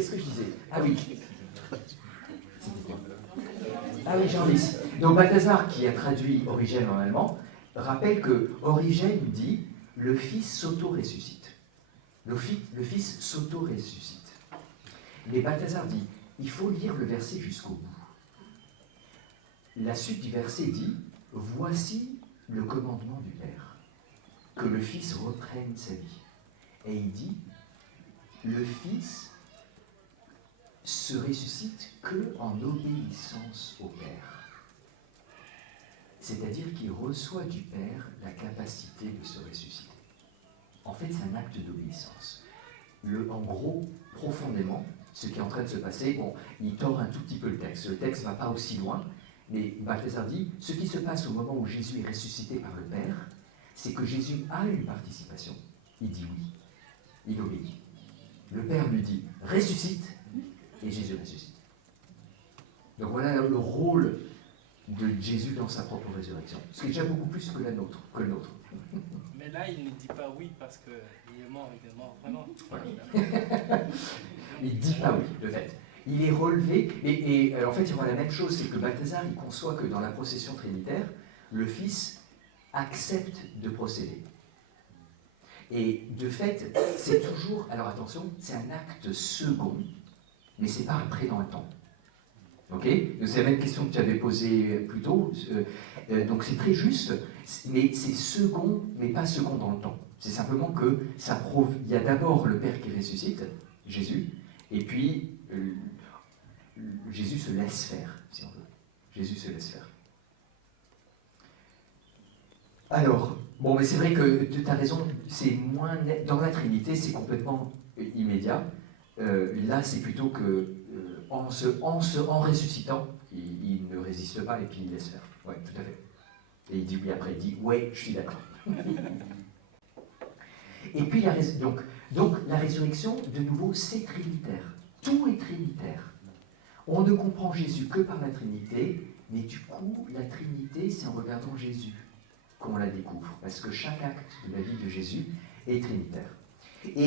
qu'est-ce que je disais? Ah oui. Ah oui, Jean-Lys. Donc Balthazar, qui a traduit Origène en allemand, rappelle que Origène dit « le Fils s'auto-ressuscite ». Le Fils s'auto-ressuscite. Mais Balthazar dit « il faut lire le verset jusqu'au bout ». La suite du verset dit « voici le commandement du Père, que le Fils reprenne sa vie ». Et il dit « le Fils se ressuscite que en obéissance au Père ». C'est-à-dire qu'il reçoit du Père la capacité de se ressusciter. En fait, c'est un acte d'obéissance. En gros, profondément, ce qui est en train de se passer, bon, il tord un tout petit peu le texte. Le texte ne va pas aussi loin, mais Balthazar dit, ce qui se passe au moment où Jésus est ressuscité par le Père, c'est que Jésus a une participation. Il dit oui. Il obéit. Le Père lui dit, ressuscite, et Jésus ressuscite. Donc voilà le rôle de Jésus dans sa propre résurrection. Ce qui est déjà beaucoup plus que le nôtre. Mais là, il ne dit pas oui parce qu'il est mort également, vraiment. Ouais. Il ne dit pas oui, de fait. Il est relevé, et en fait, il voit la même chose, c'est que Balthazar, il conçoit que dans la procession trinitaire, le Fils accepte de procéder. Et de fait, c'est toujours, alors attention, c'est un acte second, mais ce n'est pas après dans le temps. Ok? C'est la même question que tu avais posée plus tôt. Donc c'est très juste, mais c'est second, mais pas second dans le temps. C'est simplement que ça prouve. Il y a d'abord le Père qui ressuscite, Jésus, et puis Jésus se laisse faire, si on veut. Jésus se laisse faire. Alors, bon, mais c'est vrai que tu as raison, c'est moins net. Dans la Trinité, c'est complètement immédiat. Là, c'est plutôt que en ressuscitant, il ne résiste pas et puis il laisse faire. Oui, tout à fait. Et il dit oui après, il dit ouais, je suis d'accord. Et puis donc la résurrection, de nouveau, c'est trinitaire. Tout est trinitaire. On ne comprend Jésus que par la Trinité, mais du coup, la Trinité, c'est en regardant Jésus qu'on la découvre, parce que chaque acte de la vie de Jésus est trinitaire.